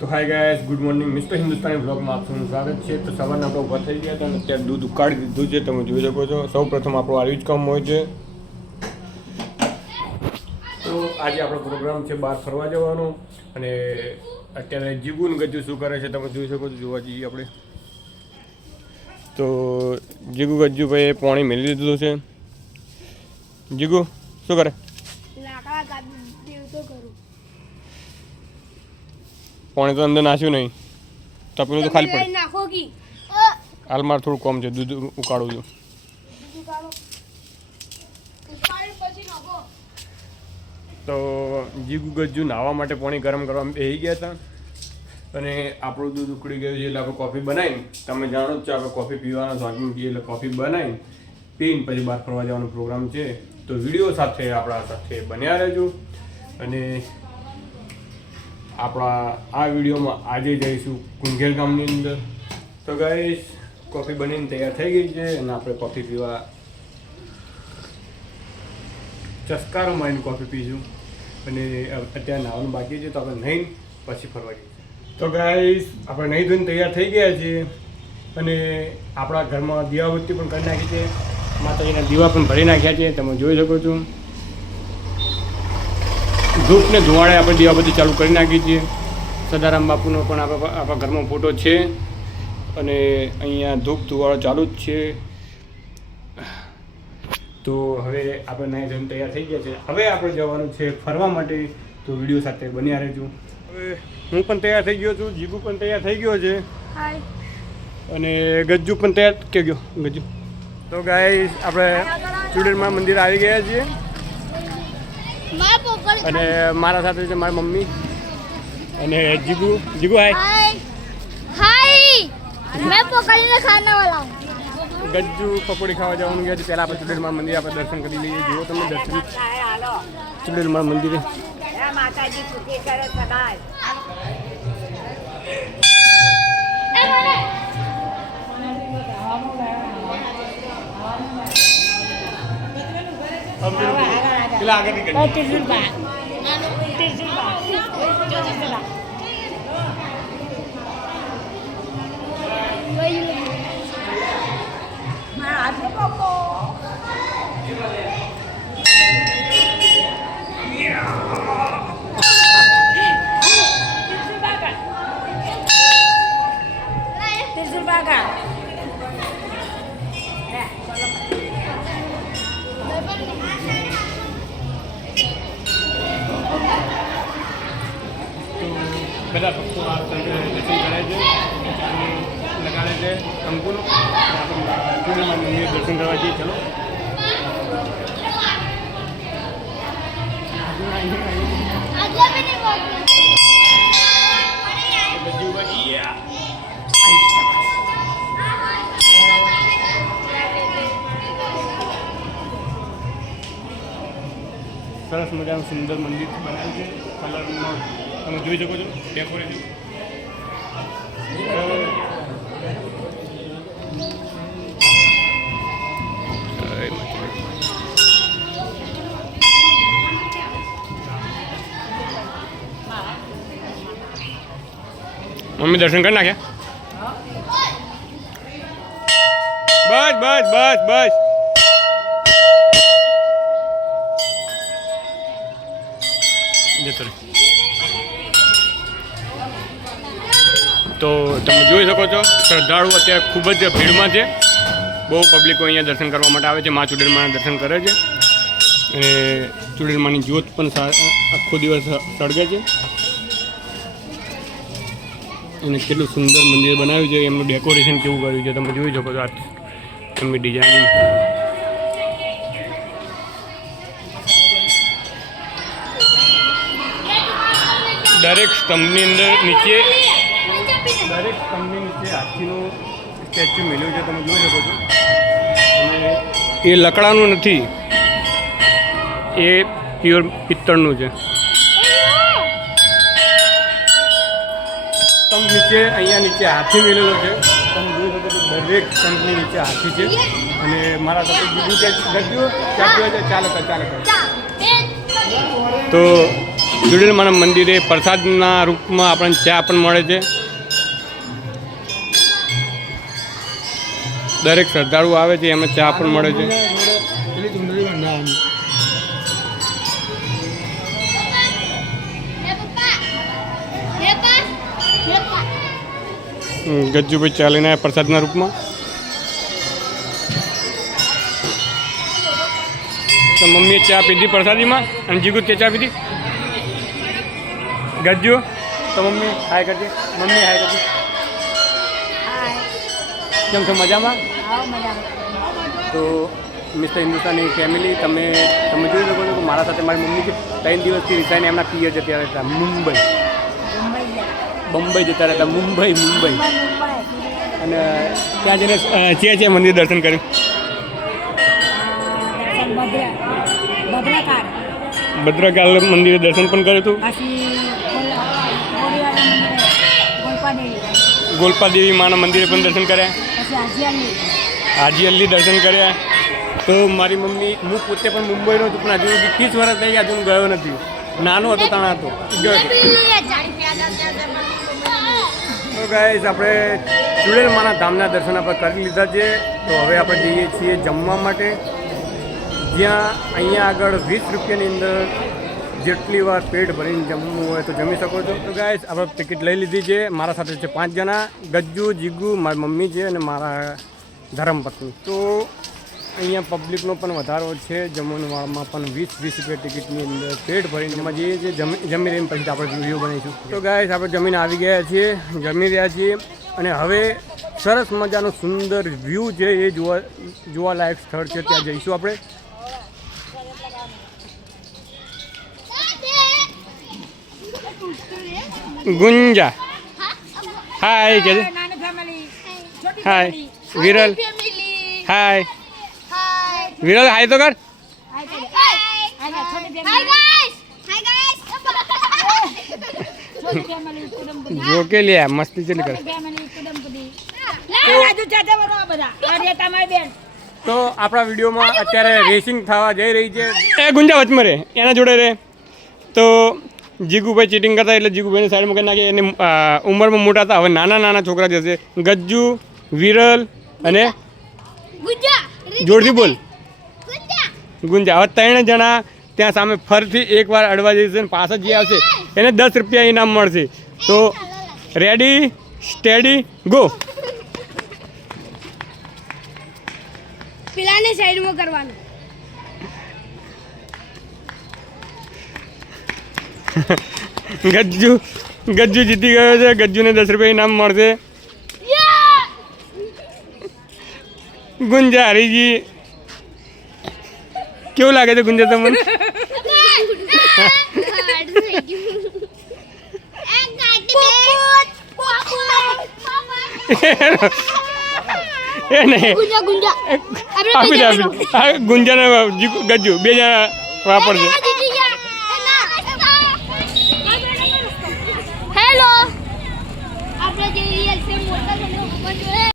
તો hi guys, good morning. Mister Hindustani બ્લોગમાં આપનું સ્વાગત છે. તો સવારના આપણે ઊભા થઈ ગયા હતા અને અત્યારે દૂધ ઉકાળી દીધું છે, તમે જોઈ શકો છો. સૌ પ્રથમ આપણું આવી જ કામ હોય છે. તો આજે આપણો પ્રોગ્રામ છે બહાર ફરવા જવાનો અને અત્યારે જીગુ ને ગજ્જુ શું કરે છે તમે જોઈ શકો છો. જોવા જઈએ આપણે તો જીગુ ગજ્જુભાઈએ પાણી મેળવી દીધું છે. જીગુ શું કરે? પાણી તો અંદર નાખ્યું નહીં, તપેલું તો ખાલી પડે. હાલ મારે થોડું કોમ છે, દૂધ ઉકાળું છું. તો જીગુ ગજ્જુ નાહવા માટે પાણી ગરમ કરવા બેસી ગયા હતા અને આપણું દૂધ ઉકળી ગયું છે એટલે આપણે કોફી બનાવીને, તમે જાણો જ છો આપણે કોફી પીવાનો શોખીન છીએ એટલે કોફી બનાવીને પીને પછી બહાર ફરવા જવાનો પ્રોગ્રામ છે. તો વિડીયો સાથે આપણા સાથે બન્યા રહેજો અને આપણા આ વિડીયોમાં આજે જઈશું કુંજેર ગામની અંદર. તો ગાઈસ કોફી બનીને તૈયાર થઈ ગઈ છે અને આપણે કોફી પીવા ચસ્કારો મારીને કોફી પીશું અને અત્યારે નાવાનું બાકી છે તો આપણે નહીં પછી ફરવા જઈશું. તો ગાઈસ આપણે નહીં ધોઈને તૈયાર થઈ ગયા છીએ અને આપણા ઘરમાં દીવાબત્તી પણ કરી નાખી છે, માતાજીના દીવા પણ ભરી નાખ્યા છે, તમે જોઈ શકો છો. ધૂપ ને ધુવાડે આપણે દીવાબત્તી ચાલુ કરી નાખી છીએ. સદારામ બાપુનો પણ આપણા ઘરમાં ફોટો છે અને અહીંયા ધૂપ ધુવાડો ચાલુ જ છે. તો હવે આપણે નાહી ધોઈને તૈયાર થઈ ગયા છે. હવે આપણે જવાનું છે ફરવા માટે, તો વિડીયો સાથે બન્યા રહેજો. હવે હું પણ તૈયાર થઈ ગયો છું, જીગુ પણ તૈયાર થઈ ગયો છે અને ગજ્જુ પણ તૈયાર કે ગયો ગજ્જુ. તો ગાઈસ આપણે ચુડેલમાં મંદિર આવી ગયા છીએ અને મારા સાથે છે મારી મમ્મી અને જીગુ. જીગુ હાય हाय मैं पकड़ी में खाने वाला हूँ. ગજ્જુ પકોડી ખાવા જવાનું ગયા છે. પહેલાં આપણે ચુડેલમાં મંદિર આપણે દર્શન કરી લઈએ. જુઓ તમે દર્શન ચુડેલમાં મંદિરે. માતાજી સુખી કરે સદાય. પેલા આગળ નીકળી બધા ભક્તો આ દર્શન કરે છે, લગાડે છે કંકુનો. આપણે મંદિર દર્શન કરવા જઈએ. ચલો સરસ મજાનું સુંદર મંદિર બનાવ્યું છે. કલરમાં તમે જોઈ શકો છો ડેકોરેશન. મમ્મી દર્શન કરી નાખ્યા? બસ બસ બસ બસ. જતો રહે. તો તમે જોઈ શકો છો શ્રદ્ધાળુ અત્યારે ખૂબ જ ભીડમાં છે. બહુ પબ્લિકો અહીંયા દર્શન કરવા માટે આવે છે. મા ચુડેલમાના દર્શન કરે છે અને ચુડેલમાની જ્યોત પણ આખો દિવસ સળગે છે. અને કેટલું સુંદર મંદિર બનાવ્યું છે, એમનું ડેકોરેશન કેવું કર્યું છે તમે જોઈ શકો છો. આ એમની ડિઝાઇનિંગ. દરેક સ્તંભની અંદર નીચે હાથીનું સ્ટેચ્યુ મેળવ્યું છે, તમે જોઈ શકો છો. અને એ લકડાનું નથી, એ પ્યોર પિત્તળનું છે. સ્તંભ નીચે અહીંયા નીચે હાથી મેળવેલો છે, તમે જોઈ શકો છો. દરેક સ્તંભની નીચે હાથી છે અને મારા સાથે બીજું ક્યાંક ગજ્જુ ક્યાં છે. ચાલો. તો જુડેલમાના મંદિરે પ્રસાદના રૂપમાં આપણને ચા પણ મળે છે. દરેક શ્રદ્ધાળુ આવે છે એમને ચા પણ મળે છે. ગજ્જુભાઈ ચા લઈને આવ્યા પ્રસાદના રૂપમાં. તો મમ્મીએ ચા પીધી પ્રસાદીમાં અને જીગુ તે ચા પીધી. ગજ્જુ તો મમ્મી હાય કરજે. મમ્મી હાય કરજે. કેમ છો? મજામાં? તો મિસ્ટર હિન્દુસ્તાની ફેમિલી તમે જોઈ શકો છો કે મારા સાથે મારી મમ્મી છે 3 દિવસથી રિસાઈને એમના પિયર જતા રહેતા મુંબઈ જતા રહેતા મુંબઈ અને ત્યાં જઈને છે મંદિર દર્શન કર્યું. ભદ્રકાળ મંદિરે દર્શન પણ કર્યું હતું. ગોલપાદેવી માના મંદિરે પણ દર્શન કર્યા. હાજી અલ્લી દર્શન કર્યા. તો મારી મમ્મી હું પોતે પણ મુંબઈનો છું પણ હજુ 30 વર્ષ થઈ ગયા હજુ ગયો નથી. નાનો હતો તાણા હતો ગયો. તો ગાઈસ આપણે જુડેલમાના ધામના દર્શન આપણે કરી લીધા છે. તો હવે આપણે જઈએ છીએ જમવા માટે, જ્યાં અહીંયા આગળ 20 રૂપિયાની અંદર જેટલી વાર પેટ ભરીને જમવું હોય તો જમી શકો છો. તો ગાઈસ આપણે ટિકિટ લઈ લીધી છે. મારા સાથે છે 5 જણા, ગજ્જુ, જીગુ, મારી મમ્મી છે અને મારા ધર્મપત્ની. તો અહીંયા પબ્લિકનો પણ વધારો છે. જમણવારમાં પણ 20 રૂપિયા ટિકિટની અંદર પેટ ભરીને એમાં જઈએ છીએ. જમી રહીને પછી આપણે વિડીયો બનાવીશું. તો ગાઈસ આપણે જમીને આવી ગયા છીએ, જમી રહ્યા છીએ અને હવે સરસ મજાનું સુંદર વ્યૂ છે એ જોવાલાયક સ્થળ છે ત્યાં જઈશું આપણે. ગુંજા હાય કે હાય વિરલ હાય વિરલ હાય તો કર. જો કે લે મસ્તી ચલી કરે. તો આપણા વિડીયોમાં અત્યારે રેસિંગ થવા જઈ રહી છે. એ ગુંજા વચમાં રે એના જોડે રે. તો જીગુભાઈ ચીટિંગ કરતા એટલે જીગુભાઈને સાઈડમાં કરી નાખી. એને ઉંમરમાં મોટા હતા, હવે નાના છોકરા જશે. ગજ્જુ, વિરલ અને જોરથી બોલ ગુંજા. હવે 3 જણા ત્યાં સામે ફરીથી એકવાર અડવા જશે અને પાછા જે આવશે એને 10 રૂપિયા ઇનામ મળશે. તો રેડી સ્ટેડી ગો. પેલાને સાઈડમાં કરવાનું. ગજ્જુ જીતી ગયો છે. ગજ્જુને 10 રૂપિયા ઇનામ મળશે. ગુંજા હરીજી કેવું લાગે છે ગુંજા તમને? ગુંજાને ગજ્જુ 2 જણા વાપરશે. હેલો આપણે જે રિયલ છે મોટા